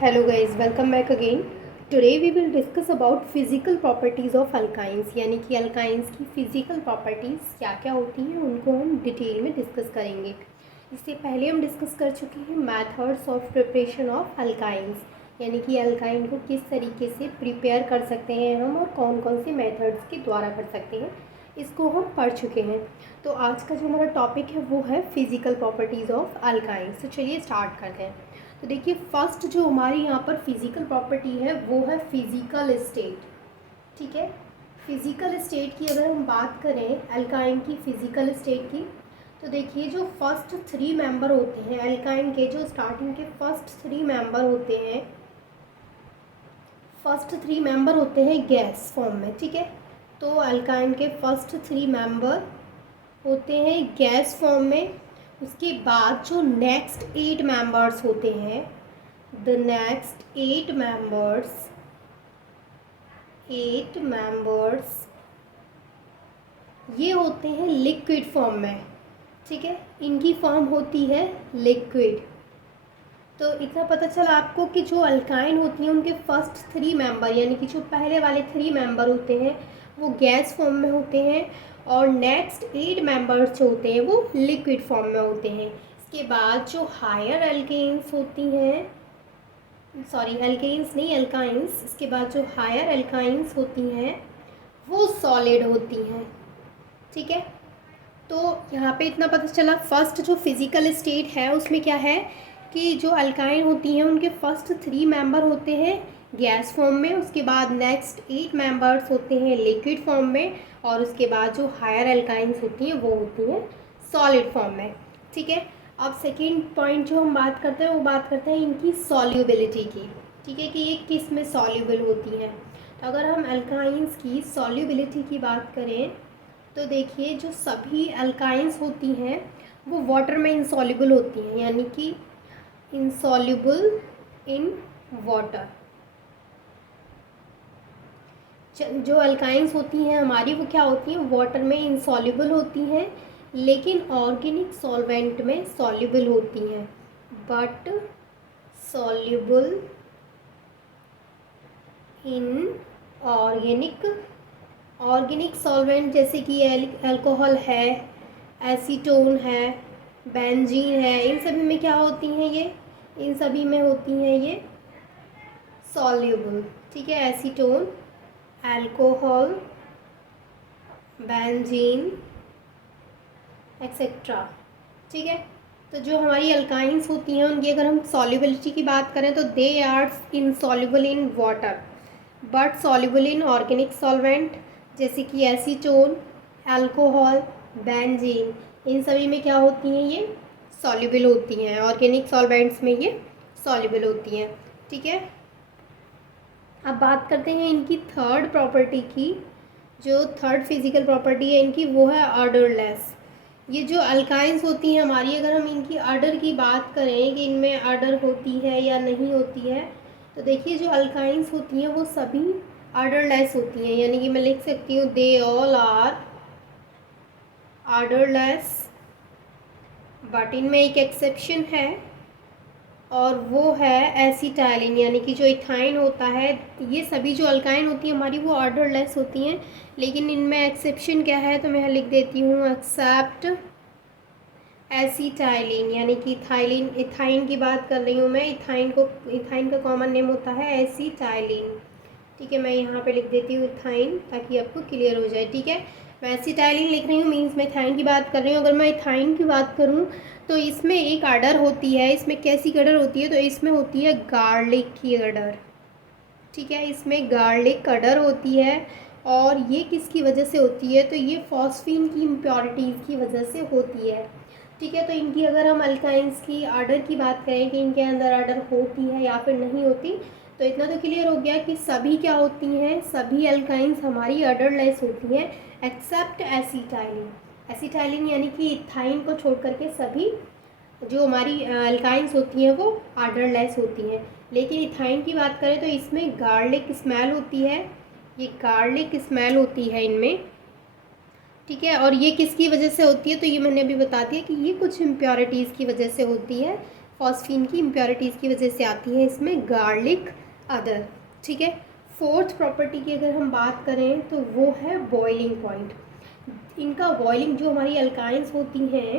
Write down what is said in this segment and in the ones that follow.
Hello guys, welcome back again. Today we will discuss about physical properties of alkynes, यानी कि alkynes की physical properties क्या क्या होती हैं उनको हम डिटेल में डिस्कस करेंगे। इससे पहले हम डिस्कस कर चुके हैं methods of preparation of alkynes, यानी कि अल्काइन को किस तरीके से प्रिपेयर कर सकते हैं हम और कौन कौन से मेथड्स के द्वारा कर सकते हैं, इसको हम पढ़ चुके हैं। तो आज का जो हमारा टॉपिक है वो है फिज़िकल प्रॉपर्टीज़ ऑफ अल्काइंस। तो चलिए स्टार्ट करते हैं। तो देखिए फर्स्ट जो हमारी यहाँ पर फिज़िकल प्रॉपर्टी है वो है फिज़िकल स्टेट। ठीक है, फिज़िकल स्टेट की अगर हम बात करें अल्काइन की फ़िज़िकल स्टेट की, तो देखिए जो फर्स्ट थ्री मेंबर होते हैं अल्काइन के, जो स्टार्टिंग के फर्स्ट थ्री मेंबर होते हैं गैस फॉर्म में। ठीक है, तो अल्काइन के फर्स्ट थ्री मेंबर होते हैं गैस फॉर्म में। उसके बाद जो नेक्स्ट 8 मेंबर्स होते हैं, द नेक्स्ट 8 मेंबर्स ये होते हैं लिक्विड फॉर्म में। ठीक है, इनकी फॉर्म होती है लिक्विड। तो इतना पता चला आपको कि जो अल्काइन होती हैं उनके फर्स्ट थ्री मेंबर यानी कि जो पहले वाले थ्री मेंबर होते हैं वो गैस फॉर्म में होते हैं और नेक्स्ट 8 मेंबर्स जो होते हैं वो लिक्विड फॉर्म में होते हैं। इसके बाद जो हायर अल्केन्स होती हैं, अल्काइंस, इसके बाद जो हायर अल्काइंस होती हैं वो सॉलिड होती हैं। ठीक है, तो यहाँ पे इतना पता चला फर्स्ट जो फिज़िकल स्टेट है उसमें क्या है कि जो अल्काइन होती हैं उनके फर्स्ट थ्री मेंबर होते हैं गैस फॉर्म में, उसके बाद नेक्स्ट 8 मेंबर्स होते हैं लिक्विड फॉर्म में और उसके बाद जो हायर अल्काइंस होती हैं वो होती हैं सॉलिड फॉर्म में। ठीक है, अब सेकेंड पॉइंट जो हम बात करते हैं वो बात करते हैं इनकी सॉल्युबिलिटी की। ठीक है, कि ये किस में सॉल्युबल होती हैं। तो अगर हम अल्काइंस की सॉल्युबिलिटी की बात करें तो देखिए जो सभी अल्काइंस होती हैं वो वाटर में इंसॉल्युबल होती हैं, यानी कि इंसॉल्युबल इन वाटर। जो अल्काइंस होती हैं हमारी वो क्या होती हैं, वाटर में इंसॉल्युबल होती हैं लेकिन ऑर्गेनिक सॉल्वेंट में सॉल्युबल होती हैं, but soluble in organic solvent जैसे कि अल्कोहल है, एसीटोन है, बेंजीन है, इन सभी में क्या होती हैं इन सभी में होती हैं ये सॉल्युबल। ठीक है, एसीटोन, अल्कोहल, बेंजीन एक्सेट्रा। ठीक है, तो जो हमारी अल्काइंस होती हैं उनकी अगर हम सॉल्युबिलिटी की बात करें तो they are insoluble in water but soluble in organic solvent जैसे कि एसीटोन, अल्कोहल, बेंजीन, इन सभी में क्या होती हैं ये सॉल्युबल होती हैं, ऑर्गेनिक सॉल्वेंट्स में ये सॉल्युबल होती हैं। ठीक है, अब बात करते हैं इनकी थर्ड प्रॉपर्टी की। जो थर्ड फिजिकल प्रॉपर्टी है इनकी वो है ऑर्डरलेस। ये जो अल्काइंस होती हैं हमारी, अगर हम इनकी ऑर्डर की बात करें कि इनमें ऑर्डर होती है या नहीं होती है, तो देखिए जो अल्काइंस होती हैं वो सभी ऑर्डरलेस होती हैं, यानी कि मैं लिख सकती हूँ they all are orderless, but इनमें एक एक्सेप्शन है और वो है एसिटाइलिन, यानी कि जो इथाइन होता है। ये सभी जो अल्काइन होती हैं हमारी वो ऑर्डरलेस होती हैं, लेकिन इनमें एक्सेप्शन क्या है तो मैं लिख देती हूँ एक्सेप्ट एसिटाइलिन, यानी कि इथाइन की बात कर रही हूँ मैं। इथाइन का कॉमन नेम होता है एसिटाइलिन। ठीक है, मैं यहाँ पे लिख देती हूँ इथाइन ताकि आपको क्लियर हो जाए। ठीक है, मैं एसिटाइलिन लिख रही हूँ मीन्स मैं इथाइन की बात कर रही हूँ। अगर मैं इथाइन की बात करूँ तो इसमें एक ऑर्डर होती है, इसमें कैसी ऑर्डर होती है तो इसमें होती है गार्लिक की ऑर्डर। ठीक है, इसमें गार्लिक ऑर्डर होती है और ये किसकी वजह से होती है तो ये फॉस्फीन की इम्प्योरिटीज़ की वजह से होती है। ठीक है, तो इनकी अगर हम अल्काइंस की ऑर्डर की बात करें कि इनके अंदर ऑर्डर होती है या फिर नहीं होती, तो इतना तो क्लियर हो गया कि सभी क्या होती हैं, सभी अल्काइंस हमारी ऑर्डरलेस होती हैं एक्सेप्ट एसिटाइलिन यानी कि इथाइन को छोड़ करके सभी जो हमारी अल्काइंस होती हैं वो ऑर्डरलेस होती हैं। लेकिन इथाइन की बात करें तो इसमें गार्लिक स्मेल होती है, ये गार्लिक स्मेल होती है इनमें। ठीक है, और ये किसकी वजह से होती है तो ये मैंने अभी बता दिया कि ये कुछ इम्प्योरिटीज़ की वजह से होती है फॉस्फीन की इम्प्योरिटीज़ की वजह से आती है इसमें गार्लिक अदर, ठीक है। फोर्थ प्रॉपर्टी की अगर हम बात करें तो वो है बॉइलिंग पॉइंट। इनका बॉइलिंग, जो हमारी अल्काइंस होती हैं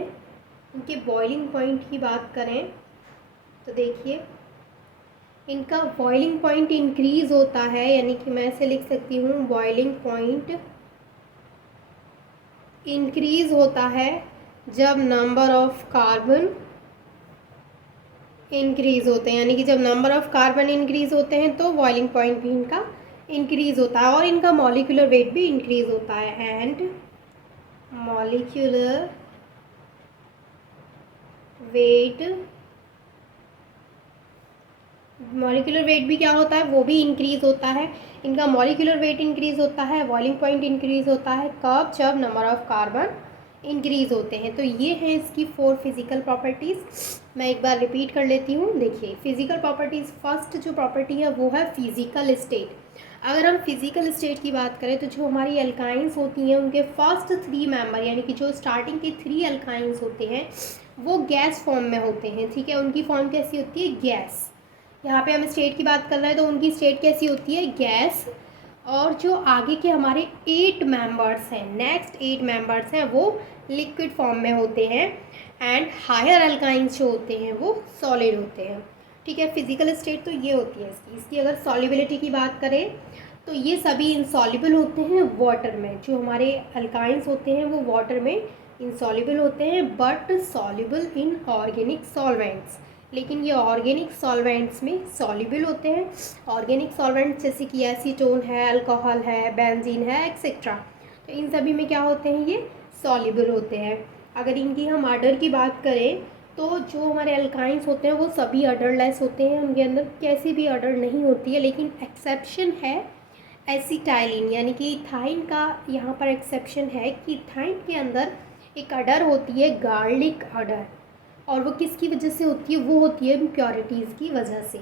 इनके बॉइलिंग पॉइंट की बात करें तो देखिए इनका बॉइलिंग पॉइंट इंक्रीज़ होता है, यानी कि मैं ऐसे लिख सकती हूँ बॉइलिंग पॉइंट इंक्रीज़ होता है जब नंबर ऑफ कार्बन इंक्रीज़ होते हैं, यानी कि जब नंबर ऑफ कार्बन इंक्रीज़ होते हैं तो बॉइलिंग पॉइंट भी इनका इंक्रीज़ होता है और इनका मॉलिक्यूलर वेट भी इंक्रीज़ होता है। एंड मॉलिक्यूलर वेट भी क्या होता है, वो भी इंक्रीज़ होता है। इनका मॉलिक्यूलर वेट इंक्रीज़ होता है, बॉइलिंग पॉइंट इंक्रीज़ होता है कब, जब नंबर ऑफ कार्बन इंक्रीज़ होते हैं। तो ये है इसकी 4 फिज़िकल प्रॉपर्टीज़। मैं एक बार रिपीट कर लेती हूँ। देखिए फिज़िकल प्रॉपर्टीज़, फर्स्ट जो प्रॉपर्टी है वो है फिज़िकल स्टेट। अगर हम फिज़िकल स्टेट की बात करें तो जो हमारी एल्काइंस होती हैं उनके फर्स्ट 3 मेंबर, यानी कि जो स्टार्टिंग के 3 एल्काइंस होते हैं वो गैस फॉर्म में होते हैं, ठीक है। उनकी फॉर्म कैसी होती है, गैस। यहाँ पे हम स्टेट की बात कर रहे हैं तो उनकी स्टेट कैसी होती है, गैस। और जो आगे के हमारे 8 मेंबर्स हैं, नेक्स्ट 8 मेंबर्स हैं वो लिक्विड फॉर्म में होते हैं। एंड हायर अल्काइंस जो होते हैं वो सॉलिड होते हैं, ठीक है। फिजिकल स्टेट तो ये होती है इसकी अगर सॉलिबिलिटी की बात करें तो ये सभी इनसॉल्युबल होते हैं वाटर में। जो हमारे अल्काइंस होते हैं वो वाटर में इनसॉल्युबल होते हैं but soluble in organic solvents, लेकिन ये ऑर्गेनिक सॉल्वेंट्स में सॉल्युबल होते हैं। ऑर्गेनिक सॉल्वेंट्स जैसे कि एसीटोन है, अल्कोहल है, बेंजीन है, एक्सेट्रा, तो इन सभी में क्या होते हैं, ये सॉल्युबल होते हैं। अगर इनकी हम आर्डर की बात करें तो जो हमारे अल्काइंस होते हैं वो सभी आर्डरलेस होते हैं, उनके अंदर कैसी भी आर्डर नहीं होती है। लेकिन एक्सेप्शन है एसिटाइलिन, यानी कि इथाइन का यहाँ पर एक्सेप्शन है कि इथाइन के अंदर एक अडर होती है, गार्लिक अडर, और वो किसकी वजह से होती है, वो होती है इम्प्योरिटीज़ की वजह से,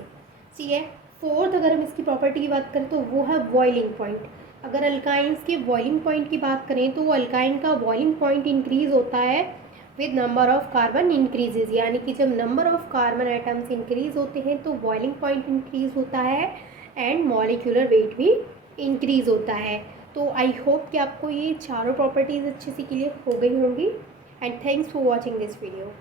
ठीक है। फोर्थ अगर हम इसकी प्रॉपर्टी की बात करें तो वो है बॉइलिंग पॉइंट। अगर अल्काइंस के बॉइलिंग पॉइंट की बात करें तो वो अल्काइन का बॉइलिंग पॉइंट इंक्रीज़ होता है with number of carbon increases, यानी कि जब number of carbon atoms increase होते हैं तो बॉइलिंग पॉइंट इंक्रीज़ होता है एंड मॉलिक्यूलर वेट भी इंक्रीज़ होता है। तो आई होप कि आपको ये चारों प्रॉपर्टीज़ अच्छे से क्लियर हो गई होंगी। And thanks for watching this video.